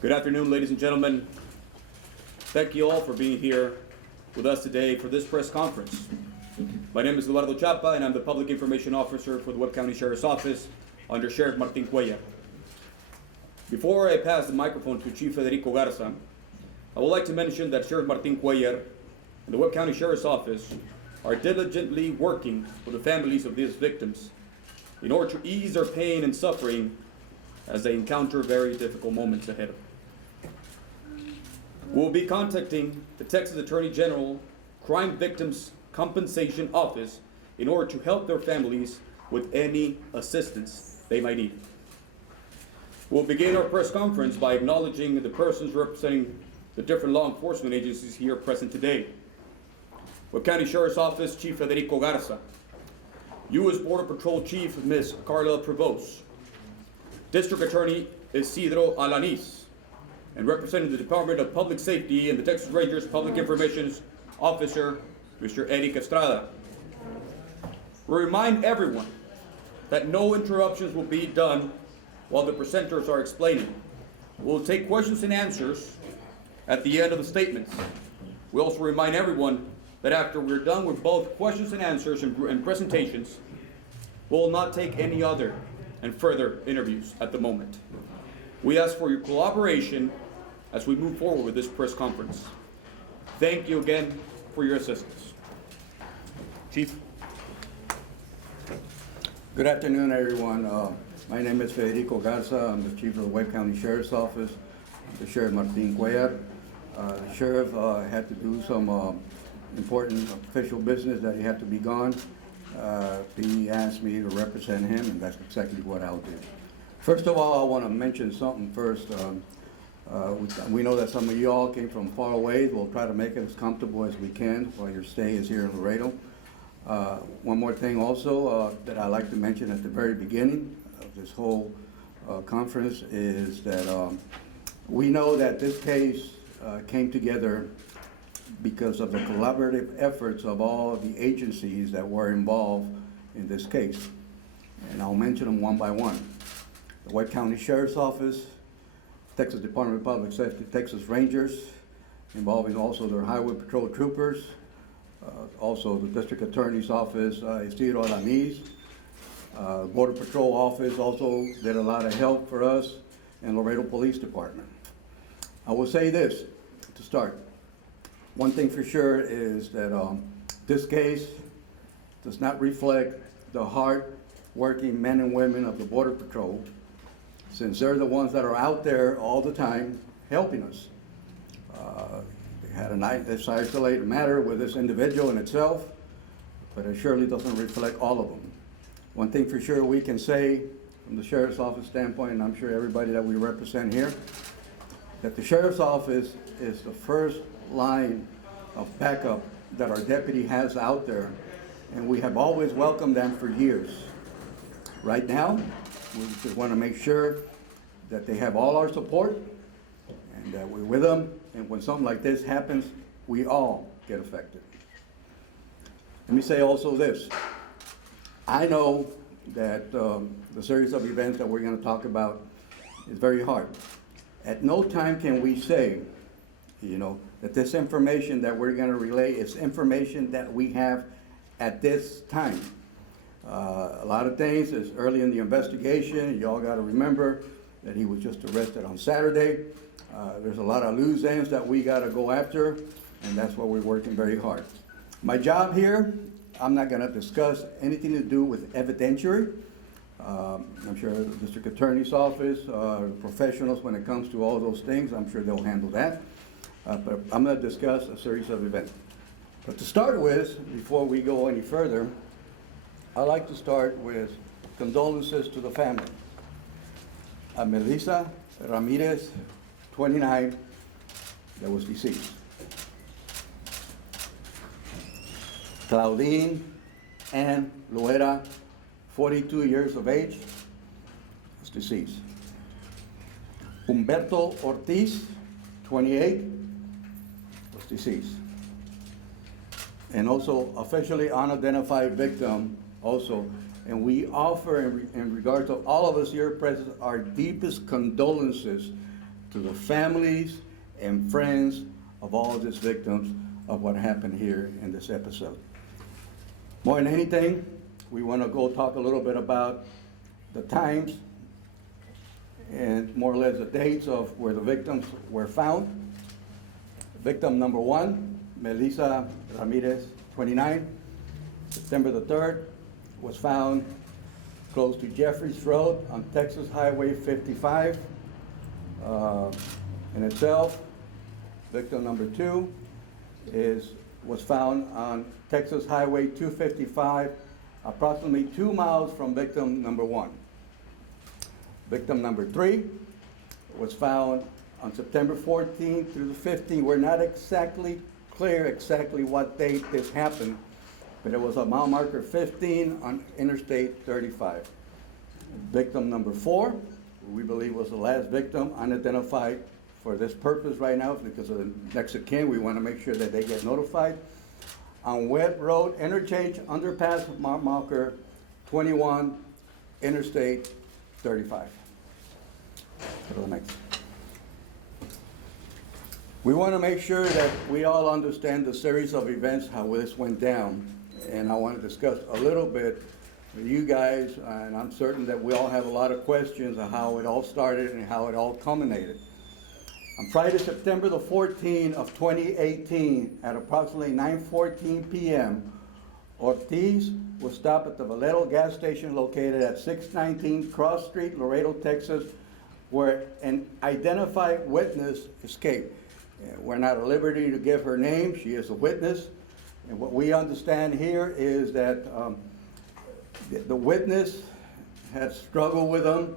Good afternoon, ladies and gentlemen. Thank you all for being here with us today for this press conference. My name is Laredo Chapa, and I'm the Public Information Officer for the Webb County Sheriff's Office under Sheriff Martin Cuellar. Before I pass the microphone to Chief Federico Garza, I would like to mention that Sheriff Martin Cuellar and the Webb County Sheriff's Office are diligently working with the families of these victims in order to ease their pain and suffering as they encounter very difficult moments ahead. We'll be contacting the Texas Attorney General Crime Victims Compensation Office in order to help their families with any assistance they might need. We'll begin our press conference by acknowledging the persons representing the different law enforcement agencies here present today. Webb County Sheriff's Office Chief Federico Garza, U.S. Border Patrol Chief Ms. Carla Prevost, District Attorney Isidro Alanis, and representing the Department of Public Safety and the Texas Rangers Public Information Officer, Mr. Eric Estrada. We remind everyone that no interruptions will be done while the presenters are explaining. We'll take questions and answers at the end of the statements. We also remind everyone that after we're done with both questions and answers and presentations, we will not take any other and further interviews at the moment. We ask for your collaboration as we move forward with this press conference. Thank you again for your assistance. Chief. Good afternoon, everyone. My name is Federico Garza. I'm the Chief of the Webb County Sheriff's Office, the Sheriff Martin Cuellar. The Sheriff had to do some important official business that he had to be gone. He asked me to represent him, and that's exactly what I'll do. First of all, I want to mention something first. We know that some of you all came from far away. We'll try to make it as comfortable as we can while your stay is here in Laredo. One more thing also that I'd like to mention at the very beginning of this whole conference is that we know that this case came together because of the collaborative efforts of all of the agencies that were involved in this case. And I'll mention them one by one. The Webb County Sheriff's Office, Texas Department of Public Safety, Texas Rangers, involving also their Highway Patrol troopers, also the District Attorney's Office, Isidro Alanis, Border Patrol Office also did a lot of help for us, and Laredo Police Department. I will say this to start. One thing for sure is that this case does not reflect the hard-working men and women of the Border Patrol, since they're the ones that are out there all the time helping us. They had this isolated matter with this individual in itself, but it surely doesn't reflect all of them. One thing for sure we can say from the Sheriff's Office standpoint, and I'm sure everybody that we represent here, that the Sheriff's Office is the first line of backup that our deputy has out there, and we have always welcomed them for years. Right now, we just want to make sure that they have all our support and that we're with them, and when something like this happens, we all get affected. Let me say also this. I know that the series of events that we're going to talk about is very hard. At no time can we say, that this information that we're going to relay is information that we have at this time. A lot of things is early in the investigation. You all got to remember that he was just arrested on Saturday. There's a lot of loose ends that we got to go after, and that's why we're working very hard. My job here, I'm not going to discuss anything to do with evidentiary. I'm sure the District Attorney's Office, professionals when it comes to all those things, I'm sure they'll handle that. But I'm going to discuss a series of events. But to start with, before we go any further, I'd like to start with condolences to the family. Melissa Ramirez, 29, that was deceased. Claudine Ann Loera, 42 years of age, was deceased. Humberto Ortiz, 28, was deceased. And also officially unidentified victim also. And we offer, in regards to all of us here present, our deepest condolences to the families and friends of all of these victims of what happened here in this episode. More than anything, we want to go talk a little bit about the times and more or less the dates of where the victims were found. Victim number 1, Melissa Ramirez, 29, September the 3rd, was found close to Jeffries Road on Texas Highway 55. In itself, victim number 2 was found on Texas Highway 255, approximately 2 miles from victim number 1. Victim number 3 was found on September 14th through the 15th. We're not exactly clear exactly what date this happened, but it was a mile marker 15 on Interstate 35. Victim number 4, we believe was the last victim, unidentified for this purpose right now because of the next of kin. We want to make sure that they get notified. On Webb Road interchange underpass mile marker 21, Interstate 35. Go to the next. We want to make sure that we all understand the series of events, how this went down. And I want to discuss a little bit with you guys, and I'm certain that we all have a lot of questions on how it all started and how it all culminated. On Friday, September the 14th of 2018, at approximately 9:14 p.m., Ortiz was stopped at the Laredo gas station located at 619 Cross Street, Laredo, Texas, where an identified witness escaped. We're not at liberty to give her name. She is a witness. And what we understand here is that the witness had struggled with him.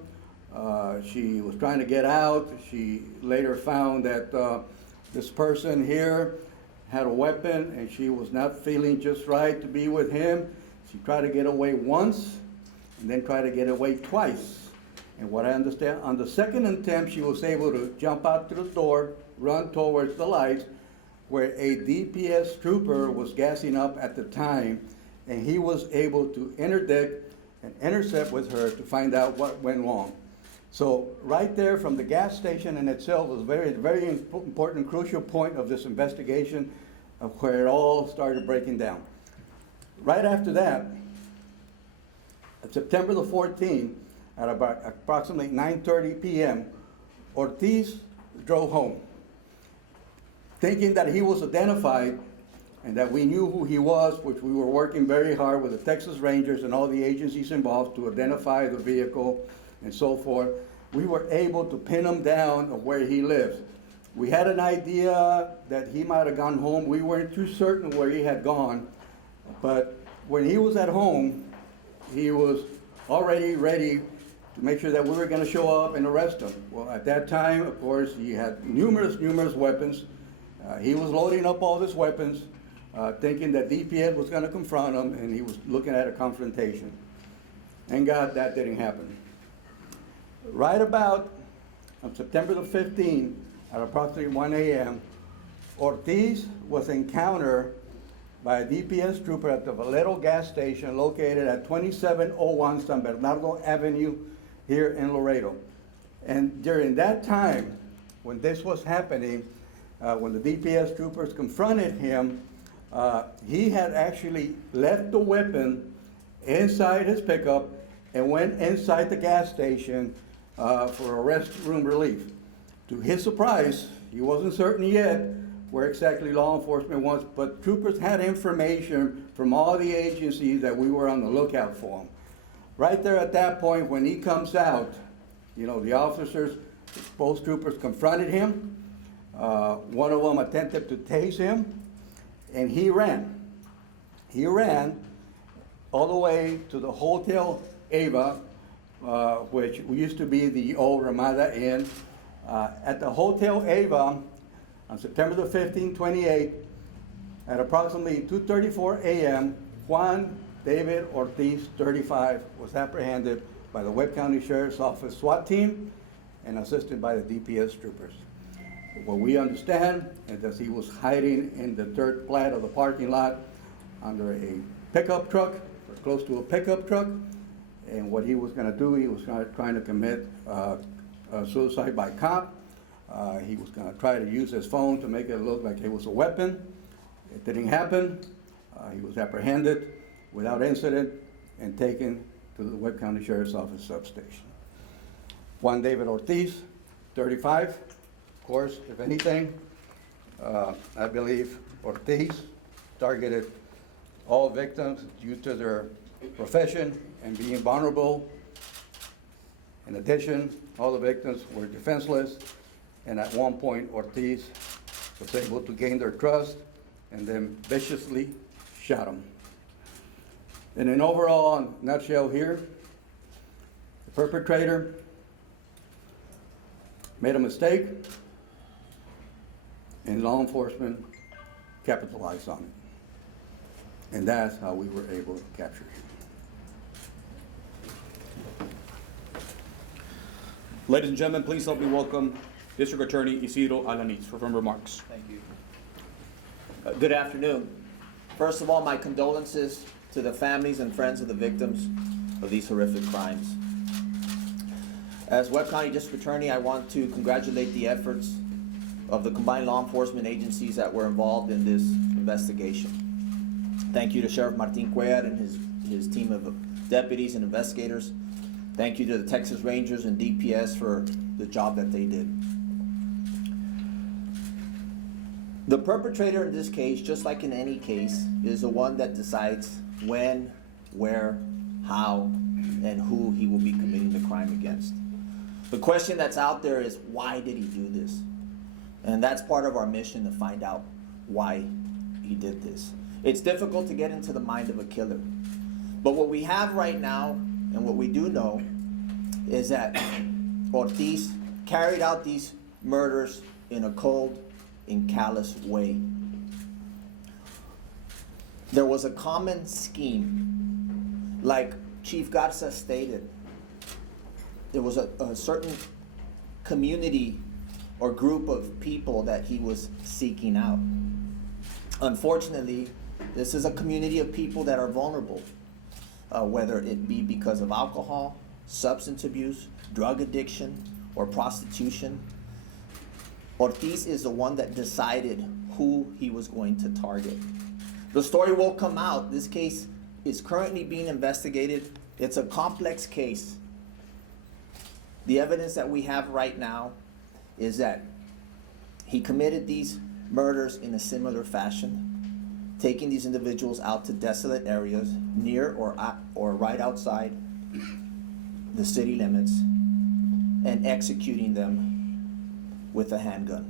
She was trying to get out. She later found that this person here had a weapon and she was not feeling just right to be with him. She tried to get away once and then tried to get away twice. And what I understand, on the second attempt, she was able to jump out to the door, run towards the lights, where a DPS trooper was gassing up at the time, and he was able to interdict and intercept with her to find out what went wrong. So right there from the gas station in itself was a very important, crucial point of this investigation of where it all started breaking down. Right after that, on September the 14th, at about approximately 9:30 p.m., Ortiz drove home, thinking that he was identified and that we knew who he was, which we were working very hard with the Texas Rangers and all the agencies involved to identify the vehicle and so forth. We were able to pin him down of where he lives. We had an idea that he might have gone home. We weren't too certain where he had gone, but when he was at home, he was already ready to make sure that we were going to show up and arrest him. Well, at that time, of course, he had numerous weapons. He was loading up all his weapons, thinking that DPS was going to confront him, and he was looking at a confrontation. Thank God that didn't happen. Right about on September the 15th, at approximately 1 a.m., Ortiz was encountered by a DPS trooper at the Laredo gas station located at 2701 San Bernardo Avenue here in Laredo. And during that time, when this was happening, when the DPS troopers confronted him, he had actually left the weapon inside his pickup and went inside the gas station for arrest room relief. To his surprise, he wasn't certain yet where exactly law enforcement was, but troopers had information from all the agencies that we were on the lookout for him. Right there at that point, when he comes out, you know, the officers, both troopers confronted him. One of them attempted to tase him, and he ran. He ran all the way to the Hotel Ava, which used to be the old Ramada Inn. At the Hotel Ava, on September the 15th, 28, at approximately 2:34 a.m., Juan David Ortiz, 35, was apprehended by the Webb County Sheriff's Office SWAT team and assisted by the DPS troopers. What we understand is that he was hiding in the dirt flat of the parking lot under a pickup truck, or close to a pickup truck, and what he was going to do, he was trying to commit suicide by cop. He was gonna try to use his phone to make it look like it was a weapon. It didn't happen. He was apprehended without incident and taken to the Webb County Sheriff's Office substation. Juan David Ortiz, 35. Of course, if anything, I believe Ortiz targeted all victims due to their profession and being vulnerable. In addition, all the victims were defenseless, and at one point, Ortiz was able to gain their trust and then viciously shot them. In an overall nutshell here, the perpetrator made a mistake, and law enforcement capitalized on it. And that's how we were able to capture him. Ladies and gentlemen, please help me welcome District Attorney Isidro Alaniz for some remarks. Thank you. Good afternoon. First of all, my condolences to the families and friends of the victims of these horrific crimes. As Webb County District Attorney, I want to congratulate the efforts of the combined law enforcement agencies that were involved in this investigation. Thank you to Sheriff Martin Cuellar and his team of deputies and investigators. Thank you to the Texas Rangers and DPS for the job that they did. The perpetrator in this case, just like in any case, is the one that decides when, where, how, and who he will be committing the crime against. The question that's out there is, why did he do this? And that's part of our mission, to find out why he did this. It's difficult to get into the mind of a killer. But what we have right now, and what we do know, is that Ortiz carried out these murders in a cold and callous way. There was a common scheme. Like Chief Garza stated, there was a certain community or group of people that he was seeking out. Unfortunately, this is a community of people that are vulnerable, whether it be because of alcohol, substance abuse, drug addiction, or prostitution. Ortiz is the one that decided who he was going to target. The story will come out. This case is currently being investigated. It's a complex case. The evidence that we have right now is that he committed these murders in a similar fashion, taking these individuals out to desolate areas near or right outside the city limits and executing them with a handgun.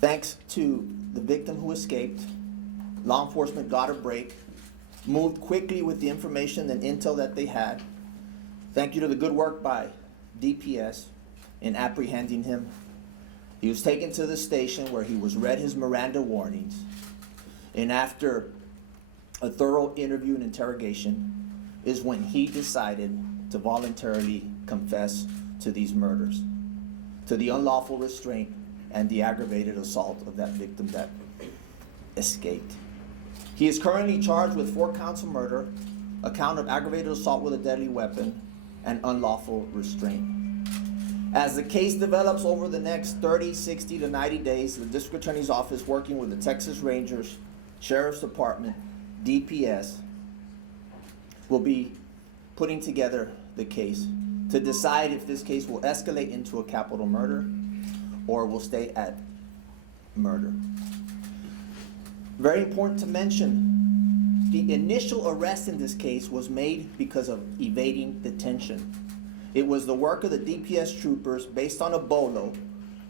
Thanks to the victim who escaped, law enforcement got a break, moved quickly with the information and intel that they had. Thank you to the good work by DPS in apprehending him. He was taken to the station where he was read his Miranda warnings, and after a thorough interview and interrogation is when he decided to voluntarily confess to these murders, to the unlawful restraint and the aggravated assault of that victim that escaped. He is currently charged with 4 counts of murder, a count of aggravated assault with a deadly weapon, and unlawful restraint. As the case develops over the next 30, 60 to 90 days, the District Attorney's Office, working with the Texas Rangers, Sheriff's Department, DPS, will be putting together the case to decide if this case will escalate into a capital murder or will stay at murder. Very important to mention, the initial arrest in this case was made because of evading detention. It was the work of the DPS troopers, based on a bolo,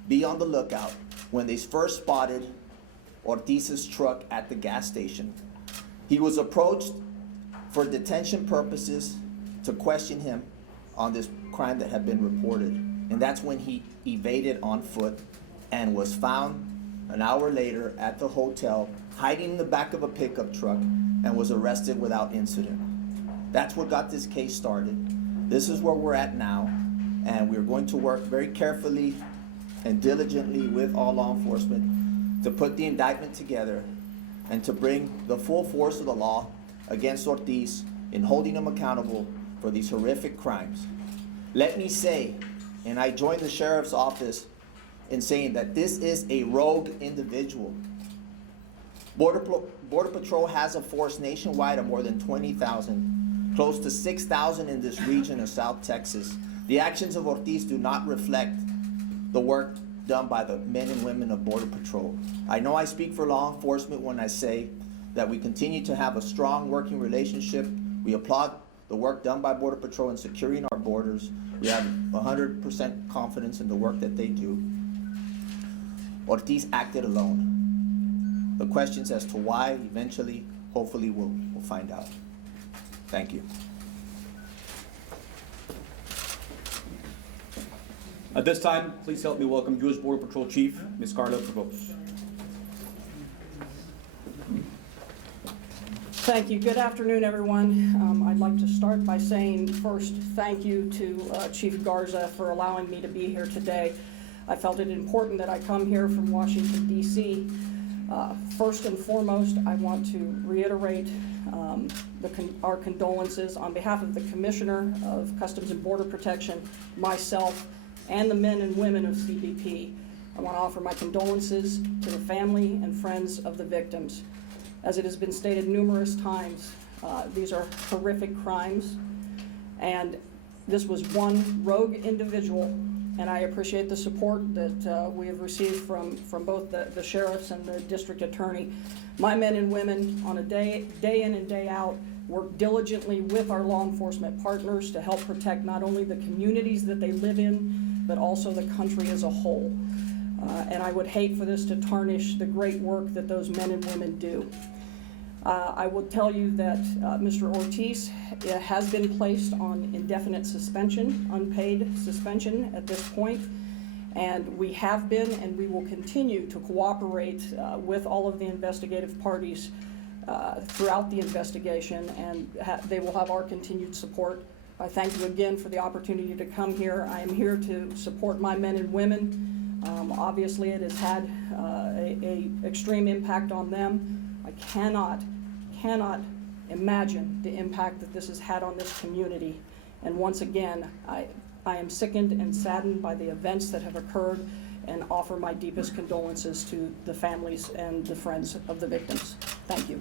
be on the lookout, when they first spotted Ortiz's truck at the gas station. He was approached for detention purposes to question him on this crime that had been reported. And that's when he evaded on foot and was found an hour later at the hotel, hiding in the back of a pickup truck, and was arrested without incident. That's what got this case started. This is where we're at now, and we're going to work very carefully and diligently with all law enforcement to put the indictment together and to bring the full force of the law against Ortiz in holding him accountable for these horrific crimes. Let me say And I joined the sheriff's office in saying that this is a rogue individual. Border Patrol has a force nationwide of more than 20,000, close to 6,000 in this region of South Texas. The actions of Ortiz do not reflect the work done by the men and women of Border Patrol. I know I speak for law enforcement when I say that we continue to have a strong working relationship. We applaud the work done by Border Patrol in securing our borders. We have 100% confidence in the work that they do. Ortiz acted alone. The questions as to why, eventually, hopefully, we'll find out. Thank you. At this time, please help me welcome U.S. Border Patrol Chief, Ms. Carla Prevost. Thank you. Good afternoon, everyone. I'd like to start by saying first, thank you to Chief Garza for allowing me to be here today. I felt it important that I come here from Washington, D.C. First and foremost, I want to reiterate our condolences on behalf of the Commissioner of Customs and Border Protection, myself, and the men and women of CBP. I want to offer my condolences to the family and friends of the victims. As it has been stated numerous times, these are horrific crimes, and this was one rogue individual, and I appreciate the support that we have received from both the sheriffs and the district attorney. My men and women on a day in and day out work diligently with our law enforcement partners to help protect not only the communities that they live in, but also the country as a whole. And I would hate for this to tarnish the great work that those men and women do. I will tell you that Mr. Ortiz has been placed on indefinite suspension, unpaid suspension at this point, and we have been and we will continue to cooperate with all of the investigative parties throughout the investigation, and they will have our continued support. I thank you again for the opportunity to come here. I am here to support my men and women. Obviously, it has had an extreme impact on them. I cannot imagine the impact that this has had on this community. And once again, I am sickened and saddened by the events that have occurred, and offer my deepest condolences to the families and the friends of the victims. Thank you.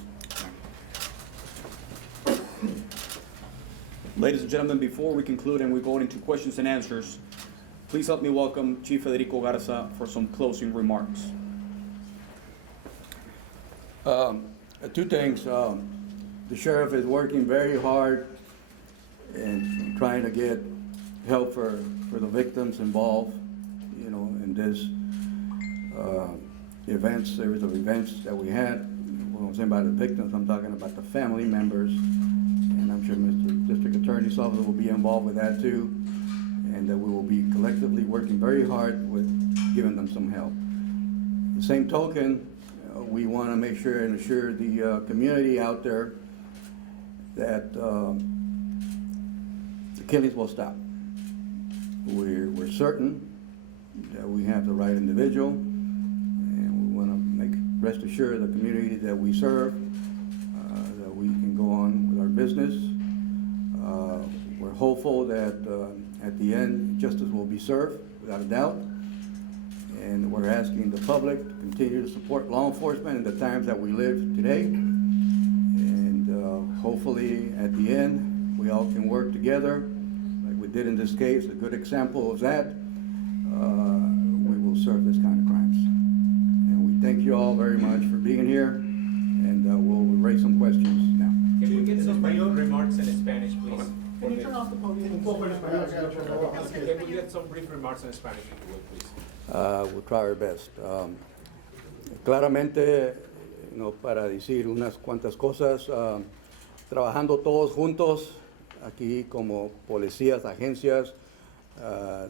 Ladies and gentlemen, before we conclude and we go into questions and answers, please help me welcome Chief Federico Garza for some closing remarks. Two things. The sheriff is working very hard in trying to get help for the victims involved, you know, in this series of events that we had. When I'm saying about the victims, I'm talking about the family members, and I'm sure Mr. District Attorney's Office will be involved with that too, and that we will be collectively working very hard with giving them some help. The same token, we want to make sure and assure the community out there that the killings will stop. We're certain that we have the right individual, and we want to make rest assured the community that we serve that we can go on with our business. We're hopeful that at the end justice will be served without a doubt, and we're asking the public to continue to support law enforcement in the times that we live today, and hopefully at the end we all can work together like we did in this case. A good example of that, we will serve this kind of crimes. And we thank you all very much for being here, and we'll raise some questions now. Can we get some brief remarks in Spanish, please? Can you turn off the podium? Can we get some brief remarks in Spanish, if you would, please? We'll try our best. Claramente, no, para decir unas cuantas cosas, trabajando todos juntos, aquí como policías, agencias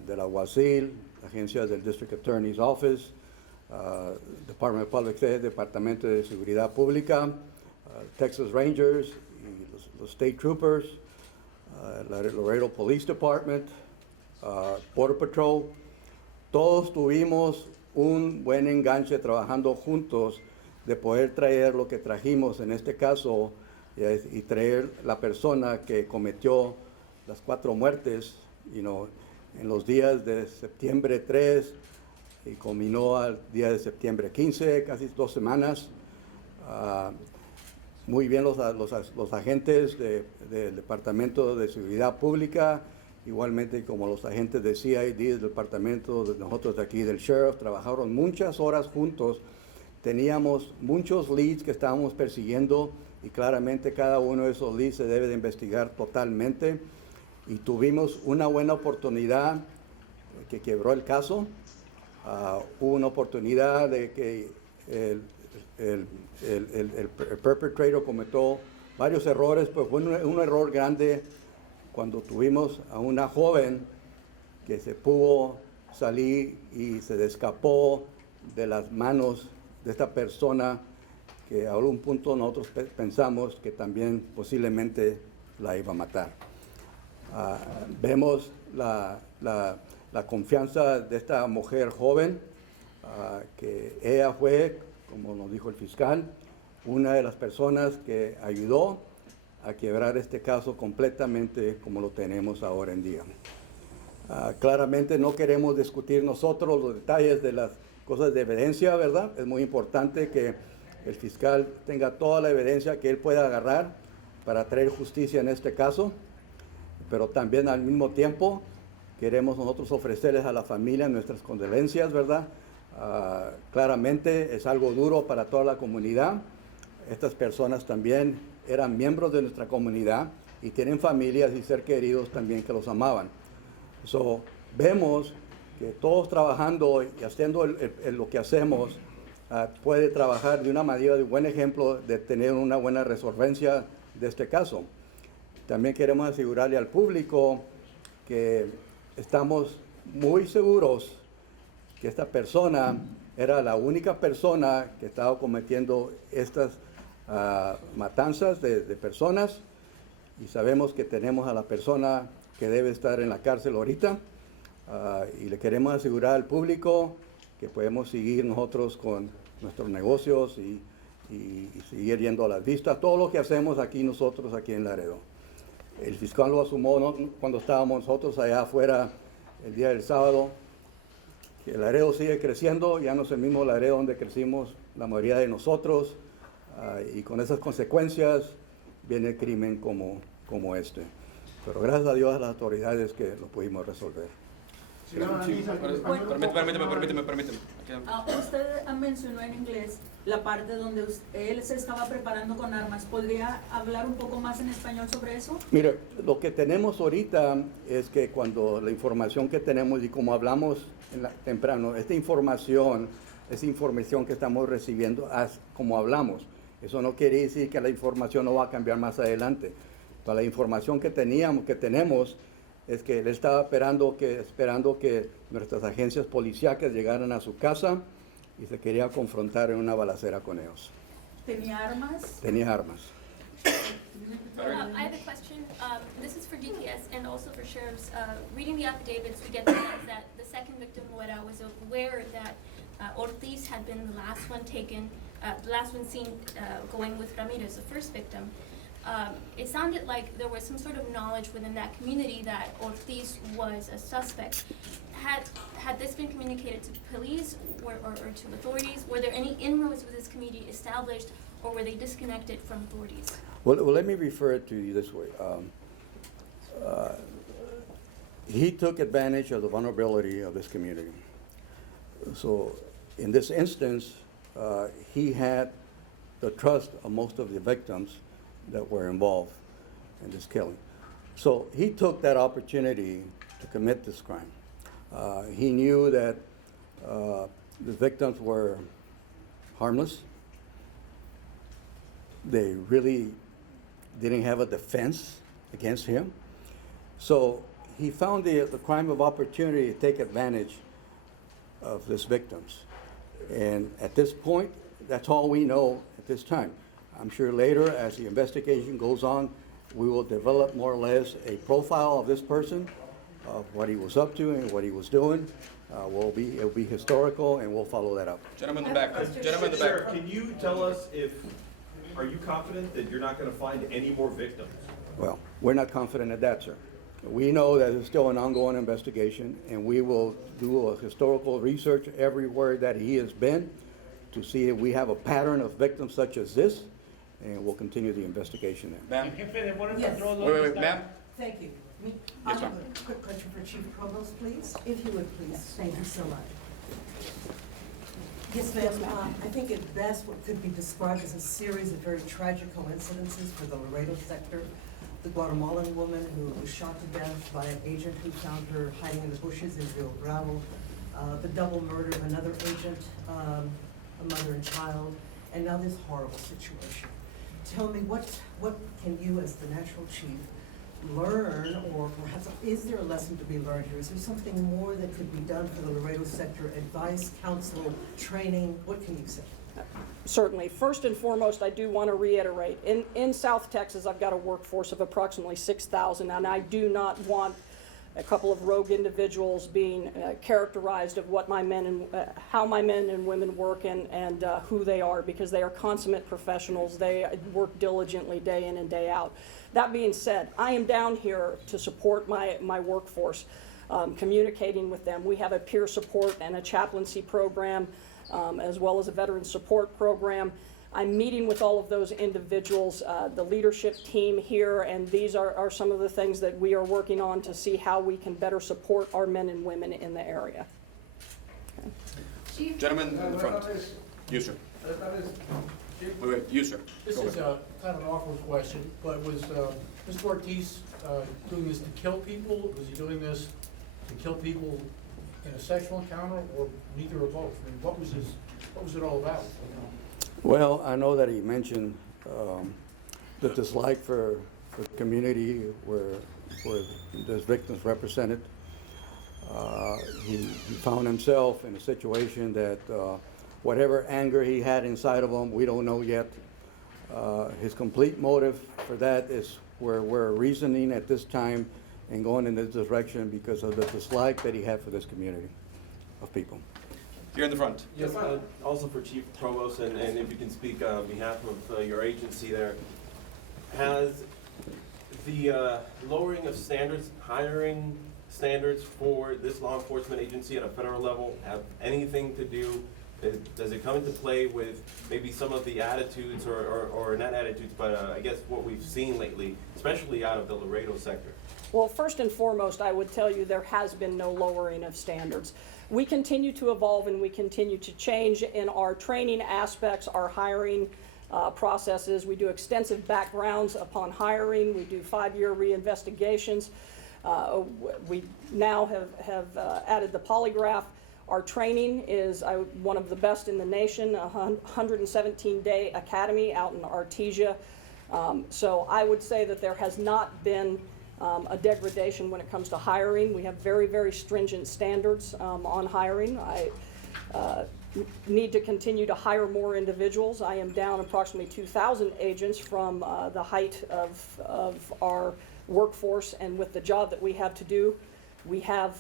del alguacil, agencias del District Attorney's Office, Department of Public Safety, Departamento de Seguridad Pública, Texas Rangers, y los State Troopers, Laredo Police Department, Border Patrol. Todos tuvimos un buen enganche trabajando juntos de poder traer lo que trajimos en este caso y traer la persona que cometió las 4 muertes, you know, en los días de septiembre 3 y culminó al día de septiembre 15, casi 2 semanas. Muy bien los agentes del Departamento de Seguridad Pública, igualmente como los agentes de CID, del departamento de nosotros de aquí, del sheriff, trabajaron muchas horas juntos. Teníamos muchos leads que estábamos persiguiendo y claramente cada uno de esos leads se debe de investigar totalmente. Y tuvimos una buena oportunidad que quebró el caso. Hubo una oportunidad de que el perpetrator cometió varios errores, pues fue un error grande cuando tuvimos a una joven que se pudo salir y se escapó de las manos de esta persona que a algún punto nosotros pensamos que también posiblemente la iba a matar. Vemos la confianza de esta mujer joven, que ella fue, como nos dijo el fiscal, una de las personas que ayudó a quebrar este caso completamente como lo tenemos ahora en día. Claramente no queremos discutir nosotros los detalles de las cosas de evidencia, ¿verdad? Es muy importante que el fiscal tenga toda la evidencia que él pueda agarrar para traer justicia en este caso, pero también al mismo tiempo queremos nosotros ofrecerles a la familia nuestras condolencias, ¿verdad? Claramente es algo duro para toda la comunidad. Estas personas también eran miembros de nuestra comunidad y tienen familias y ser queridos también que los amaban. Vemos que todos trabajando y haciendo lo que hacemos, puede trabajar de una manera de buen ejemplo de tener una buena resolvencia de este caso. También queremos asegurarle al público que estamos muy seguros que esta persona era la única persona que estaba cometiendo estas matanzas de personas, y sabemos que tenemos a la persona que debe estar en la cárcel ahorita, y le queremos asegurar al público que podemos seguir nosotros con nuestros negocios y seguir yendo a las vistas, todo lo que hacemos aquí nosotros aquí en Laredo. El fiscal lo asumió, ¿no?, cuando estábamos nosotros allá afuera el día del sábado, que el Laredo sigue creciendo, ya no es el mismo Laredo donde crecimos la mayoría de nosotros, y con esas consecuencias viene el crimen como este. Pero gracias a Dios a las autoridades que lo pudimos resolver. Permíteme. Usted mencionó en inglés la parte donde él se estaba preparando con armas. ¿Podría hablar un poco más en español sobre eso? Mire, lo que tenemos ahorita es que cuando la información que tenemos y como hablamos temprano, esta información que estamos recibiendo, como hablamos, eso no quiere decir que la información no va a cambiar más adelante. Pero la información que tenemos es que él estaba esperando que nuestras agencias policíacas llegaran a su casa y se quería confrontar en una balacera con ellos. ¿Tenía armas? Tenía armas. I have a question. This is for DPS and also for sheriffs. Reading the affidavits, we get the sense that the second victim, Webb, was aware that Ortiz had been the last one taken, the last one seen going with Ramirez, the first victim. It sounded like there was some sort of knowledge within that community that Ortiz was a suspect. Had this been communicated to police or to authorities? Were there any inroads with this community established, or were they disconnected from authorities? Well, let me refer it to you this way. He took advantage of the vulnerability of this community. So in this instance, he had the trust of most of the victims that were involved in this killing. So he took that opportunity to commit this crime. He knew that the victims were harmless. They really didn't have a defense against him. So he found the crime of opportunity to take advantage of these victims. And at this point, that's all we know at this time. I'm sure later, as the investigation goes on, we will develop more or less a profile of this person, of what he was up to and what he was doing. It'll be historical, and we'll follow that up. Gentleman in the back. Gentleman in the back. Sheriff, can you tell us are you confident that you're not going to find any more victims? Well, we're not confident of that, sir. We know that it's still an ongoing investigation, and we will do a historical research everywhere that he has been to see if we have a pattern of victims such as this, and we'll continue the investigation there. Ma'am? Yes. Wait, ma'am? Thank you. Yes, I ma'am. have a quick question for Chief Provost, please, if you would please. Thank you so much. Yes, ma'am. I think at best what could be described as a series of very tragic coincidences for the Laredo sector. The Guatemalan woman who was shot to death by an agent who found her hiding in the bushes in Rio Bravo. The double murder of another agent, a mother and child, and now this horrible situation. Tell me, what can you as the natural chief learn, or perhaps is there a lesson to be learned here? Is there something more that could be done for the Laredo sector? Advice, counsel, training, what can you say? Certainly. First and foremost, I do want to reiterate, in South Texas, I've got a workforce of approximately 6,000, and I do not want a couple of rogue individuals being characterized of what my men and how my men and women work and who they are, because they are consummate professionals. They work diligently day in and day out. That being said, I am down here to support my workforce, communicating with them. We have a peer support and a chaplaincy program, as well as a veteran support program. I'm meeting with all of those individuals, the leadership team here, and these are some of the things that we are working on to see how we can better support our men and women in the area. Okay. Gentleman in the front. You, sir. Wait, you, sir. This Go is ahead. kind of an awkward question, but was Mr. Ortiz doing this to kill people? Was he doing this to kill people in a sexual encounter, or neither or both? I mean, what was it all about? Well, I know that he mentioned the dislike for the community where there's victims represented. He found himself in a situation that whatever anger he had inside of him, we don't know yet. His complete motive for that is we're reasoning at this time and going in this direction because of the dislike that he had for this community of people. Here in the front. Yes, also for Chief Provost, and if you can speak on behalf of your agency there, has the lowering of standards, hiring standards for this law enforcement agency at a federal level have anything to do, does it come into play with maybe some of the attitudes, or not attitudes, but I guess what we've seen lately, especially out of the Laredo sector? Well, first and foremost, I would tell you there has been no lowering of standards. We continue to evolve and we continue to change in our training aspects, our hiring processes. We do extensive backgrounds upon hiring. We do 5-year reinvestigations. We now have added the polygraph. Our training is one of the best in the nation, a 117-day academy out in Artesia. So I would say that there has not been a degradation when it comes to hiring. We have very, very stringent standards on hiring. I need to continue to hire more individuals. I am down approximately 2,000 agents from the height of our workforce, and with the job that we have to do, we have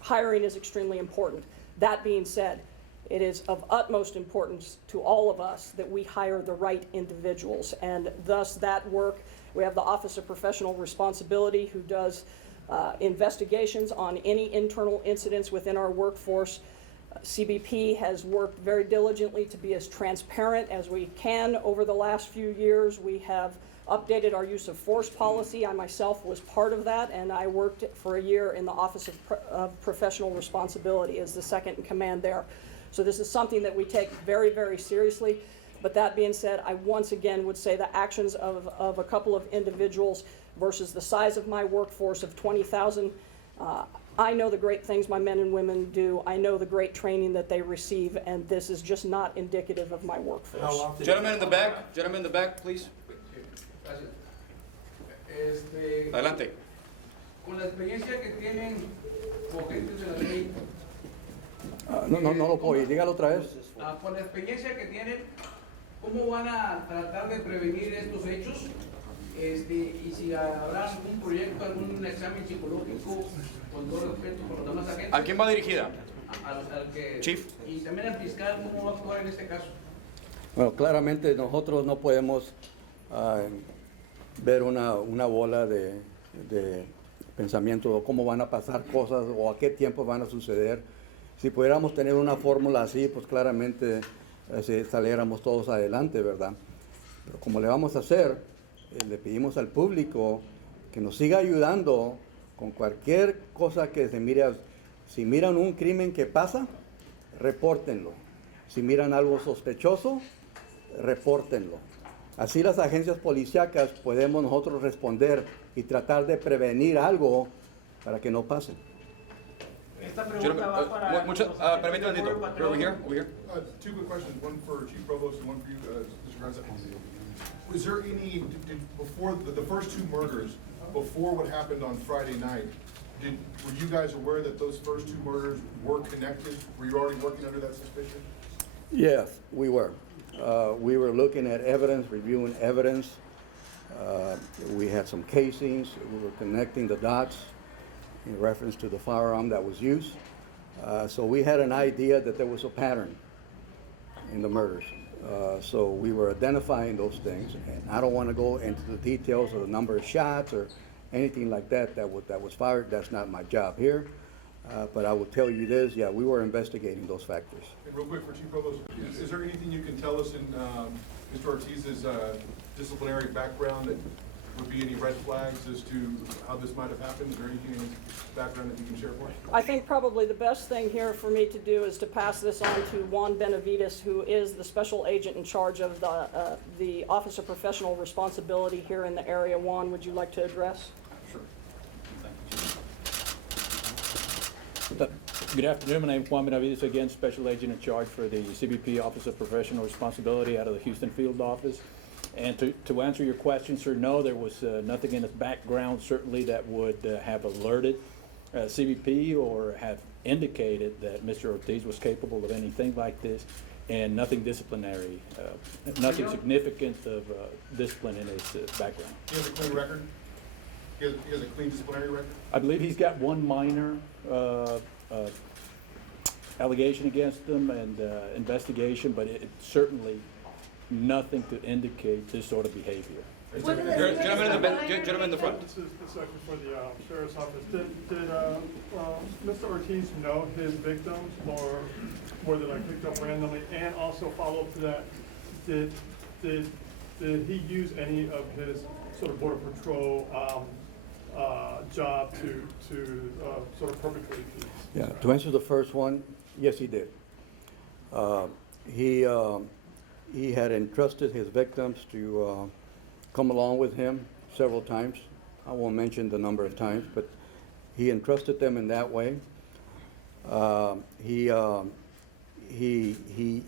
hiring is extremely important. That being said, it is of utmost importance to all of us that we hire the right individuals, and thus that work, we have the Office of Professional Responsibility who does investigations on any internal incidents within our workforce. CBP has worked very diligently to be as transparent as we can over the last few years. We have updated our use of force policy. I myself was part of that, and I worked for a year in the Office of Professional Responsibility as the second in command there. So this is something that we take very, very seriously. But that being said, I once again would say the actions of a couple of individuals versus the size of my workforce of 20,000, I know the great things my men and women do. I know the great training that they receive, and this is just not indicative of my workforce. How often? Gentlemen in the back, please. Adelante. Con la experiencia que tienen como agentes de la ley, No lo puedo oír, dígalo otra vez. con la experiencia que tienen, ¿cómo van a tratar de prevenir estos hechos? Y si habrá algún proyecto, algún examen psicológico, con todo respeto por los demás agentes. ¿A quién va dirigida? Al que, Chief. Y también al fiscal, ¿cómo va a actuar en este caso? Bueno, claramente nosotros no podemos ver una bola de pensamiento de cómo van a pasar cosas o a qué tiempo van a suceder. Si pudiéramos tener una fórmula así, pues claramente saliéramos todos adelante, ¿verdad? Pero como le vamos a hacer, le pedimos al público que nos siga ayudando con cualquier cosa que se mire. Si miran un crimen que pasa, repórtenlo. Si miran algo sospechoso, repórtenlo. Así las agencias policíacas podemos nosotros responder y tratar de prevenir algo para que no pase. Esta pregunta va para permítame un momentito. Over here. Two quick questions, one for Chief Provost and one for you, Mr. Garza. Was there any, before the first two murders, before what happened on Friday night, were you guys aware that those first two murders were connected? Were you already working under that suspicion? Yes, we were. We were looking at evidence, reviewing evidence. We had some casings. We were connecting the dots in reference to the firearm that was used. So we had an idea that there was a pattern in the murders. So we were identifying those things. And I don't want to go into the details of the number of shots or anything like that that was fired. That's not my job here. But I will tell you this, yeah, we were investigating those factors. And real quick for Chief Provost, is there anything you can tell us in Mr. Ortiz's disciplinary background that would be any red flags as to how this might have happened? Is there anything in his background that you can share for us? I think probably the best thing here for me to do is to pass this on to Juan Benavides, who is the special agent in charge of the Office of Professional Responsibility here in the area. Juan, would you like to address? Sure. Good afternoon. My name is Juan Benavides, again, Special Agent in charge for the CBP Office of Professional Responsibility out of the Houston Field Office. And to answer your question, sir, no, there was nothing in his background certainly that would have alerted CBP or have indicated that Mr. Ortiz was capable of anything like this, and nothing disciplinary, nothing significant of discipline in his background. He has a clean record? He has a clean disciplinary record? I believe he's got one minor allegation against him and investigation, but it certainly nothing to indicate this sort of behavior. Gentleman in the front. This is the second for the sheriff's office. Did Mr. Ortiz know his victims, or were they like picked up randomly? And also follow up to that, did he use any of his sort of border patrol job to sort of perpetrate these? Yeah, to answer the first one, yes, he did. He had entrusted his victims to come along with him several times. I won't mention the number of times, but he entrusted them in that way. He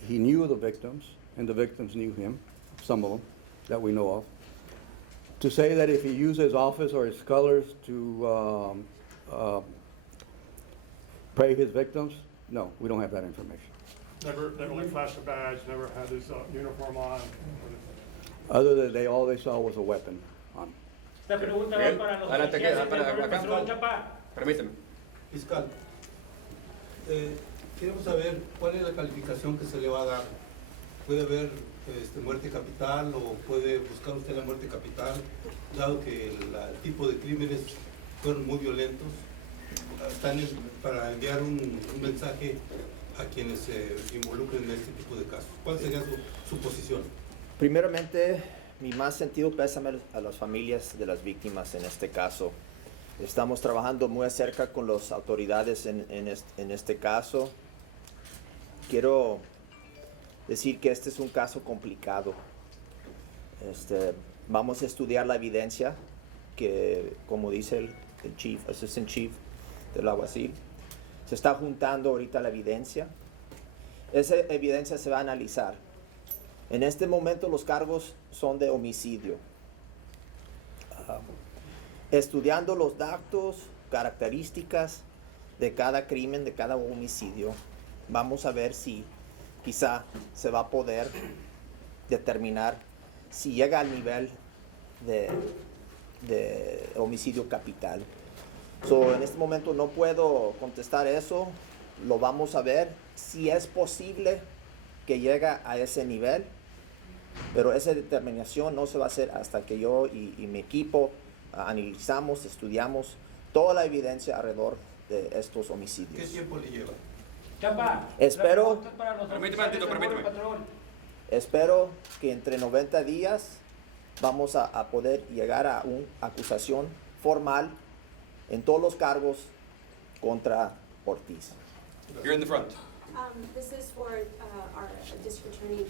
knew the victims, and the victims knew him, some of them that we know of. To say that if he used his office or his colors to prey his victims, no, we don't have that information. Never like flashed a badge, never had his uniform on. Other than all they saw was a weapon on him. Esta pregunta va para los policías. Permíteme. Fiscal, queremos saber cuál es la calificación que se le va a dar. ¿Puede haber muerte capital o puede buscar usted la muerte capital, dado que el tipo de crímenes fueron muy violentos? Están para enviar un mensaje a quienes se involucren en este tipo de casos. ¿Cuál sería su posición? Primeramente, mi más sentido pésame a las familias de las víctimas en este caso. Estamos trabajando muy cerca con las autoridades en este caso. Quiero decir que este es un caso complicado. Vamos a estudiar la evidencia que, como dice el chief, assistant chief del alguacil, se está juntando ahorita la evidencia. Esa evidencia se va a analizar. En este momento los cargos son de homicidio. Estudiando los datos, características de cada crimen, de cada homicidio, vamos a ver si quizá se va a poder determinar si llega al nivel de homicidio capital. En este momento no puedo contestar eso, lo vamos a ver si es posible que llegue a ese nivel, pero esa determinación no se va a hacer hasta que yo y mi equipo analizamos, estudiamos toda la evidencia alrededor de estos ¿Qué homicidios. tiempo le lleva? Espero, Permíteme, permíteme. espero que entre 90 días vamos a poder llegar a una acusación formal en todos los cargos contra Ortiz. Here in the front. This is for our district attorney.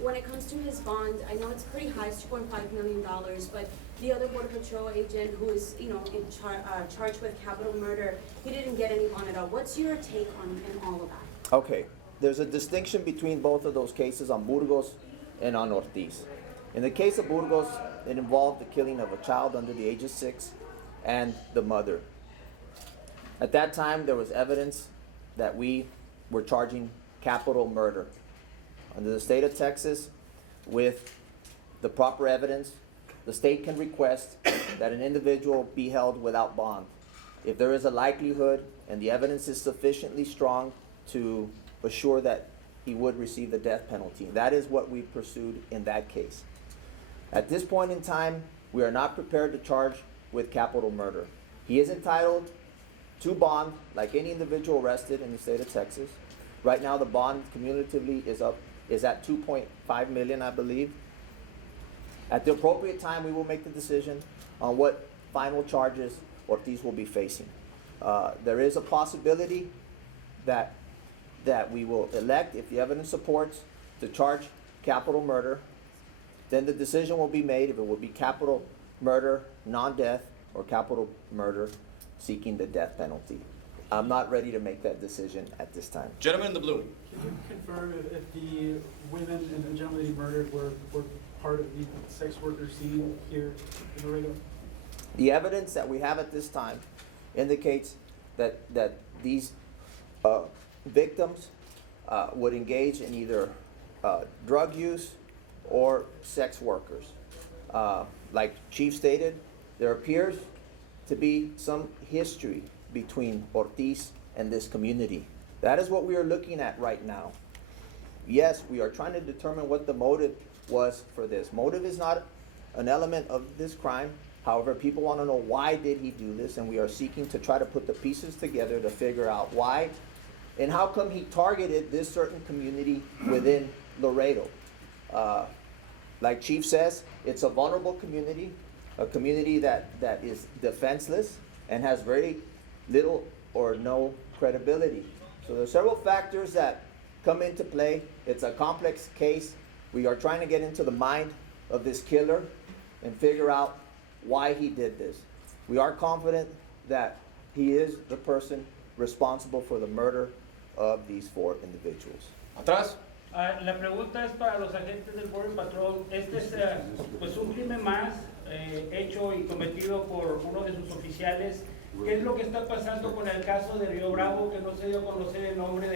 When it comes to his bond, I know it's pretty high, it's $2.5 million, but the other Border Patrol agent who is, charged with capital murder, he didn't get any bond at all. What's your take on all of that? Okay, there's a distinction between both of those cases on Burgos and on Ortiz. In the case of Burgos, it involved the killing of a child under the age of 6 and the mother. At that time, there was evidence that we were charging capital murder. Under the state of Texas, with the proper evidence, the state can request that an individual be held without bond. If there is a likelihood and the evidence is sufficiently strong to assure that he would receive the death penalty. That is what we pursued in that case. At this point in time, we are not prepared to charge with capital murder. He is entitled to bond like any individual arrested in the state of Texas. Right now, the bond cumulatively is at 2.5 million, I believe. At the appropriate time, we will make the decision on what final charges Ortiz will be facing. There is a possibility that we will elect, if the evidence supports, to charge capital murder. Then the decision will be made if it will be capital murder, non-death, or capital murder seeking the death penalty. I'm not ready to make that decision at this time. Gentleman in the blue. Can you confirm if the women and the gentleman he murdered were part of the sex worker scene here in Laredo? The evidence that we have at this time indicates that these victims would engage in either drug use or sex workers. Like Chief stated, there appears to be some history between Ortiz and this community. That is what we are looking at right now. Yes, we are trying to determine what the motive was for this. Motive is not an element of this crime. However, people want to know why did he do this, and we are seeking to try to put the pieces together to figure out why and how come he targeted this certain community within Laredo. Like Chief says, it's a vulnerable community, a community that is defenseless and has very little or no credibility. So there are several factors that come into play. It's a complex case. We are trying to get into the mind of this killer and figure out why he did this. We are confident that he is the person responsible for the murder of these 4 individuals. Atrás. La pregunta es para los agentes del Border Patrol. Este es pues un crimen más hecho y cometido por uno de sus oficiales. ¿Qué es lo que está pasando con el caso de Río Bravo, que no se dio a conocer el nombre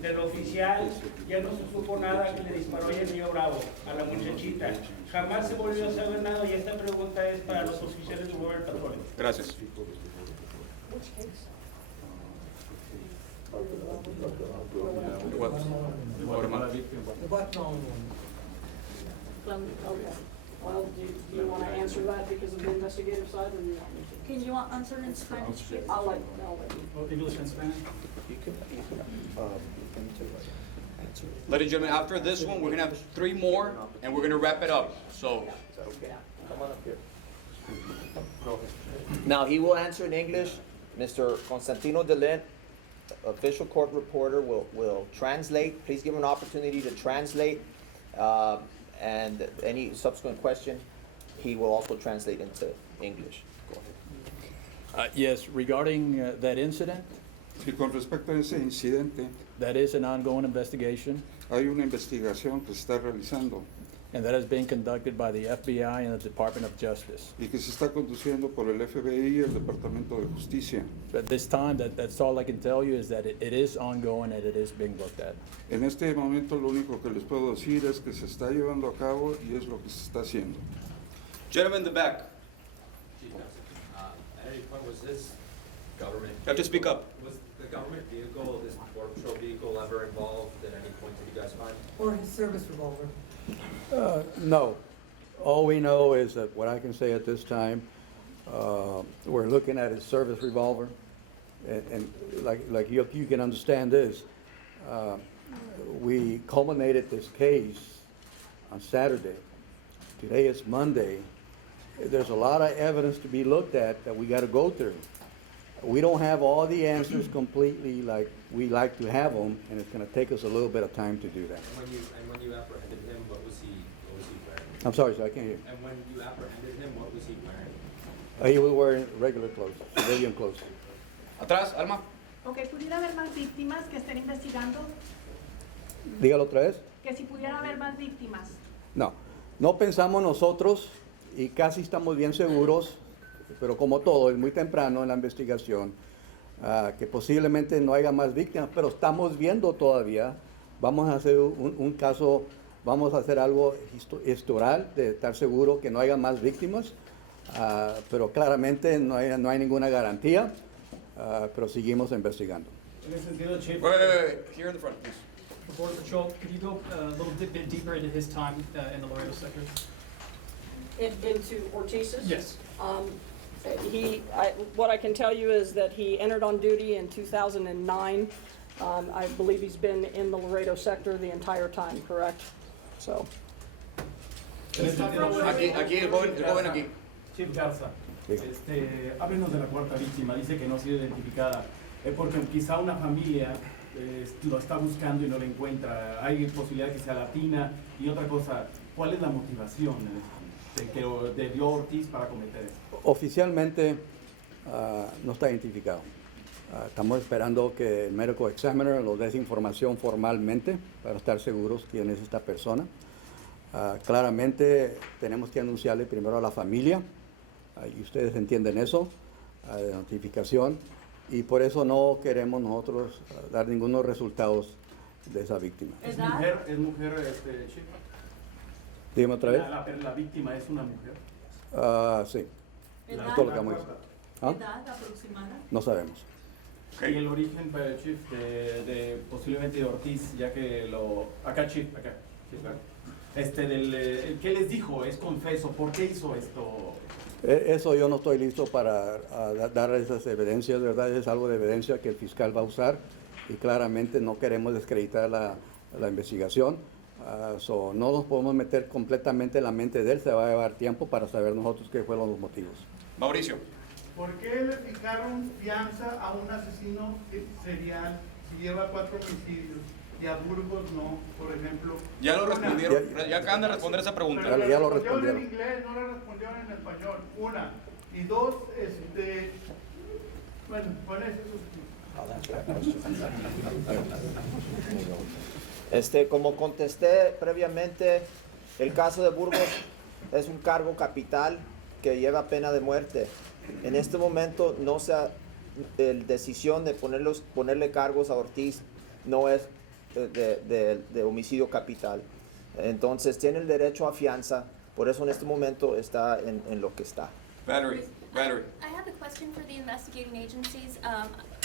del oficial? Ya no se supo nada que le disparó ahí en Río Bravo a la muchachita. Jamás se volvió a saber nada y esta pregunta es para los oficiales del Border Patrol. Gracias. Well, do you want to answer that because of the investigative side, or do you want me to? Can you answer in Spanish, please? I'll let you. English and Spanish? Ladies and gentlemen, after this one, we're going to have 3 more, and we're going to wrap it up. So, Come on up here. Now, he will answer in English. Mr. Constantino Delin, official court reporter, will translate. Please give him an opportunity to translate. And any subsequent question, he will also translate into English. Go ahead. Yes, regarding that incident, Y con respecto a ese incidente, that is an ongoing investigation, hay una investigación que se está realizando and that is being conducted by the FBI and the Department of Justice. y que se está conduciendo por el FBI y el Departamento de Justicia. At this time, that's all I can tell you is that it is ongoing and it is being looked at. En este momento lo único que les puedo decir es que se está llevando a cabo y es lo que se está haciendo. gentleman in the back. At any point was this government... You have to speak up. Was the government vehicle, this Border Patrol vehicle, ever involved at any point that you guys find? Or his service revolver? No. All we know is that what I can say at this time, We're looking at his service revolver. And like you can understand this, we culminated this case on Saturday. Today is Monday. There's a lot of evidence to be looked at that we got to go through. We don't have all the answers completely like we like to have them, and it's going to take us a little bit of time to do that. And when you apprehended him, what was he wearing? I'm sorry, sir, I can't hear. And when you apprehended him, what was he wearing? He was wearing regular clothes, civilian clothes. Atrás, Alma. Ok, ¿pudiera haber más víctimas que estén investigando? Dígalo otra vez. Que si pudiera haber más víctimas. No, no pensamos nosotros y casi estamos bien seguros, pero como todo, es muy temprano en la investigación, que posiblemente no haya más víctimas, pero estamos viendo todavía. Vamos a hacer un caso, vamos a hacer algo historial de estar seguro que no haya más víctimas, pero claramente no hay ninguna garantía, pero seguimos investigando. En ese sentido, Chief. Wait, here in the front, please. For Border Patrol, could you go a little bit deeper into his time in the Laredo sector? Into Ortiz's? Yes. What I can tell you is that he entered on duty in 2009. I believe he's been in the Laredo sector the entire time, correct? So. Aquí, el joven aquí. Chief Garza, háblenos de la cuarta víctima. Dice que no ha sido identificada. Porque quizá una familia lo está buscando y no la encuentra. Hay posibilidad de que sea latina. Y otra cosa, ¿cuál es la motivación de dio Ortiz para cometer esto? Oficialmente no está identificado. Estamos esperando que el medical examiner nos dé esa información formalmente para estar seguros quién es esta persona. Claramente tenemos que anunciarle primero a la familia, y ustedes entienden eso, de notificación, y por eso no queremos nosotros dar ningunos resultados de esa víctima. ¿Es mujer, Chief? Dígame otra vez. ¿La víctima es una mujer? Sí. ¿Edad? Esto es lo que vamos a decir. ¿Edad aproximada? No sabemos. Y el origen, Chief, posiblemente de Ortiz, ya que acá, Chief, acá. ¿Qué les dijo? ¿Es confeso? ¿Por qué hizo esto? Eso yo no estoy listo para dar esas evidencias, ¿verdad? Es algo de evidencia que el fiscal va a usar y claramente no queremos desacreditar la investigación. No nos podemos meter completamente en la mente de él, se va a llevar tiempo para saber nosotros qué fueron los motivos. Mauricio. ¿Por qué le fijaron fianza a un asesino serial si lleva 4 homicidios y a Burgos no, por ejemplo? Ya lo respondieron, ya acaban de responder esa pregunta. Pero ya lo respondieron en inglés, no le respondieron en español, una. Y dos, bueno, con eso. Como contesté previamente, el caso de Burgos es un cargo capital que lleva pena de muerte. En este momento no la decisión de ponerle cargos a Ortiz no es de homicidio capital. Entonces tiene el derecho a fianza, por eso en este momento está en lo que está. Battery. I have a question for the investigating agencies.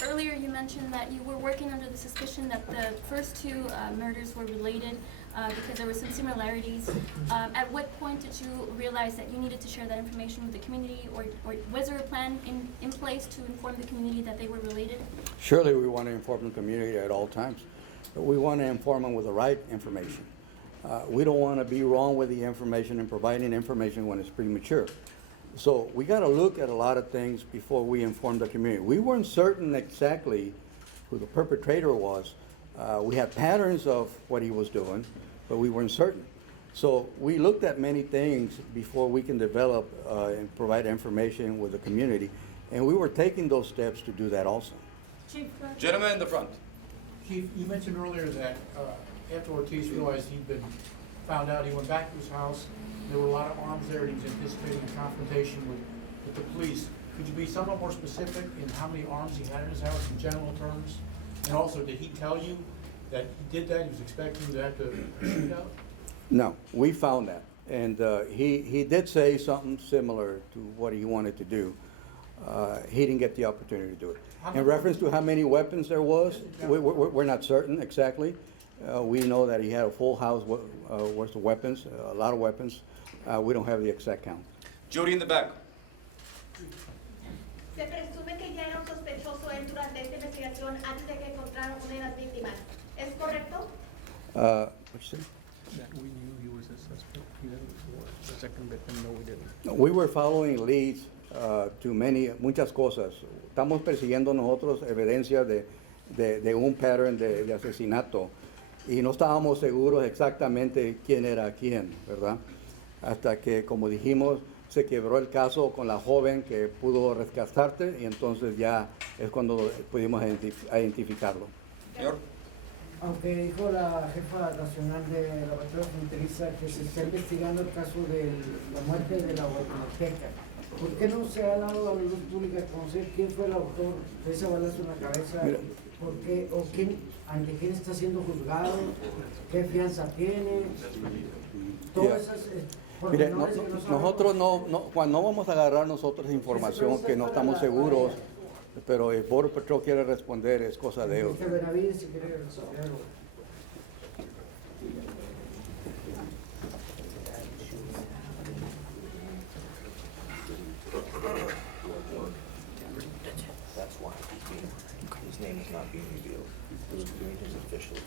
Earlier you mentioned that you were working under the suspicion that the first two murders were related because there were some similarities. At what point did you realize that you needed to share that information with the community, or was there a plan in place to inform the community that they were related? Surely we want to inform the community at all times, but we want to inform them with the right information. We don't want to be wrong with the information and providing information when it's premature. So we got to look at a lot of things before we inform the community. We weren't certain exactly who the perpetrator was. We had patterns of what he was doing, but we weren't certain. So we looked at many things before we can develop and provide information with the community, and we were taking those steps to do that also. Chief, Gentleman in the front. Chief, you mentioned earlier that after Ortiz realized he'd been found out, he went back to his house. There were a lot of arms there, and he was anticipating a confrontation with the police. Could you be somewhat more specific in how many arms he had in his house in general terms? And also, did he tell you that he did that? He was expecting to have to shoot out? No, we found that. And he did say something similar to what he wanted to do. He didn't get the opportunity to do it. In reference to how many weapons there was, we're not certain exactly. We know that he had a full house worth of weapons, a lot of weapons. We don't have the exact count. Judy in the back. Se presume que ya era un sospechoso él durante esta investigación antes de que encontraron una de las víctimas. ¿Es correcto? What'd you say? That we knew he was a suspect even before the second victim, no we didn't. We were following leads to muchas cosas. Estamos persiguiendo nosotros evidencia de un pattern de asesinato y no estábamos seguros exactamente quién era quién, ¿verdad? Hasta que, como dijimos, se quebró el caso con la joven que pudo rescatarte y entonces ya es cuando pudimos identificarlo. Señor. Aunque dijo la jefa nacional de la patrulla fronteriza que se está investigando el caso de la muerte de la guatemalteca, ¿por qué no se ha dado a la luz pública a conocer quién fue el autor de ese balazo en la cabeza? Mira. ¿Por qué, o ante quién está siendo juzgado? ¿Qué fianza tiene? Todas esas Mire, pormenores que no nosotros no vamos a agarrar nosotros información que no estamos seguros, pero el Border Patrol quiere responder, es cosa de ellos. Mr. Benavides, si quiere responder algo. That's why his name is not being revealed. He was doing his official.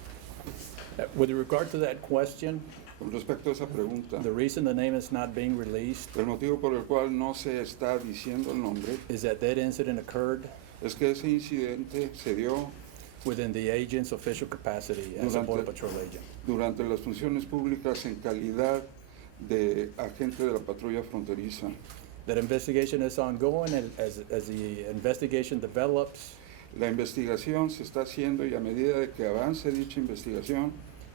With regard to that question, Con respecto a esa pregunta, the reason the name is not being released el motivo por el cual no se está diciendo el nombre is that incident occurred es que ese incidente se dio within the agent's official capacity as a Border Patrol agent. durante las funciones públicas en calidad de agente de la patrulla fronteriza. That investigation is ongoing, and as the investigation develops, La investigación se está haciendo y a medida de que avance dicha investigación,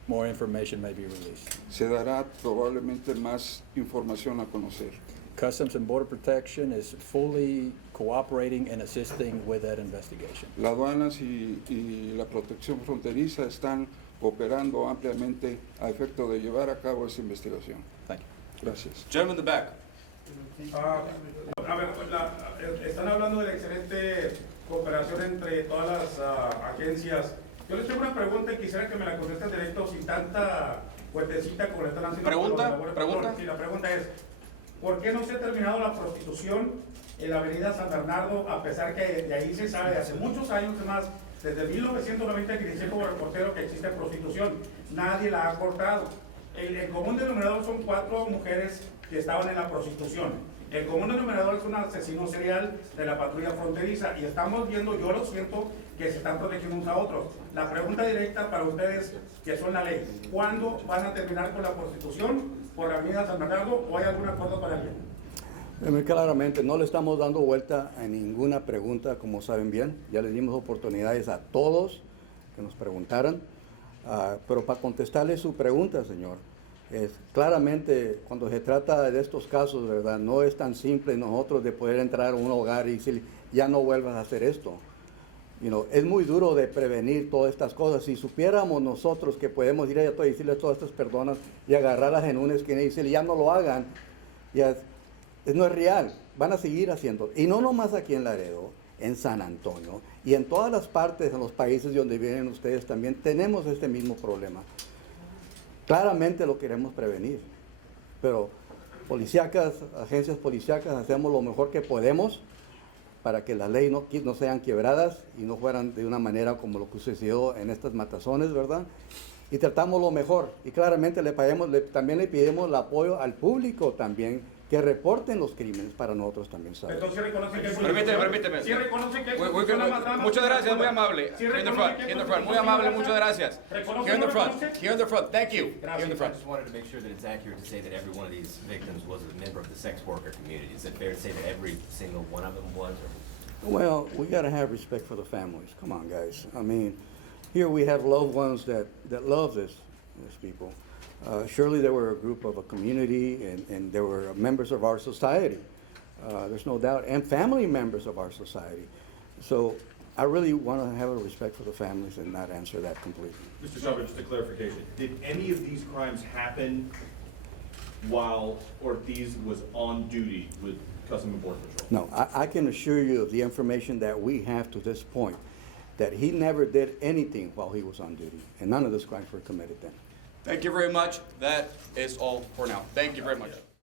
more information may be released. se dará probablemente más información a conocer. Customs and Border Protection is fully cooperating and assisting with that investigation. Las aduanas y la protección fronteriza están operando ampliamente a efecto de llevar a cabo esa investigación. Thank you. Gracias. Gentleman in the back. A ver, están hablando de la excelente cooperación entre todas las agencias. Yo les tengo una pregunta y quisiera que me la contesten directo sin tanta vueltecita como le están haciendo. ¿Pregunta? Sí, la pregunta es, ¿por qué no se ha terminado la prostitución en la avenida San Bernardo, a pesar que de ahí se sabe hace muchos años más, desde 1990 que inicié como reportero que existe prostitución? Nadie la ha cortado. El común denominador son 4 mujeres que estaban en la prostitución. El común denominador es un asesino serial de la patrulla fronteriza y estamos viendo, yo lo siento, que se están protegiendo unos a otros. La pregunta directa para ustedes, que son la ley, ¿cuándo van a terminar con la prostitución por la avenida San Bernardo o hay algún acuerdo para ello? Muy claramente, no le estamos dando vuelta a ninguna pregunta, como saben bien. Ya les dimos oportunidades a todos que nos preguntaran. Pero para contestarle su pregunta, señor, claramente cuando se trata de estos casos, ¿verdad? No es tan simple nosotros de poder entrar a un hogar y decir, ya no vuelvas a hacer esto. Es muy duro de prevenir todas estas cosas. Si supiéramos nosotros que podemos ir allá y decirle a todas estas personas y agarrarlas en una esquina y decirle, ya no lo hagan, no es real, van a seguir haciendo. Y no nomás aquí en Laredo, en San Antonio y en todas las partes, en los países donde vienen ustedes también, tenemos este mismo problema. Claramente lo queremos prevenir, pero agencias policíacas, hacemos lo mejor que podemos para que las leyes no sean quebradas y no fueran de una manera como lo que sucedió en estas matazones, ¿verdad? Y tratamos lo mejor. Y claramente también le pedimos el apoyo al público también, que reporten los crímenes para nosotros también saber. Entonces reconocen que hay Permíteme. Sí reconocen que hay Muchas gracias, muy amable. Here in the front, muy amable, muchas gracias. Here in the front, thank you. Here in the front. I just wanted to make sure that it's accurate to say that every one of these victims was a member of the sex worker community. Is it fair to say that every single one of them was? Well, we got to have respect for the families. Come on, guys. I mean, here we have loved ones that love these people. Surely they were a group of a community and they were members of our society. There's no doubt, and family members of our society. So I really want to have a respect for the families and not answer that completely. Mr. Shelby, just a clarification. Did any of these crimes happen while Ortiz was on duty with Customs and Border Patrol? No, I can assure you of the information that we have to this point, that he never did anything while he was on duty, and none of these crimes were committed then. Thank you very much. That is all for now. Thank you very much.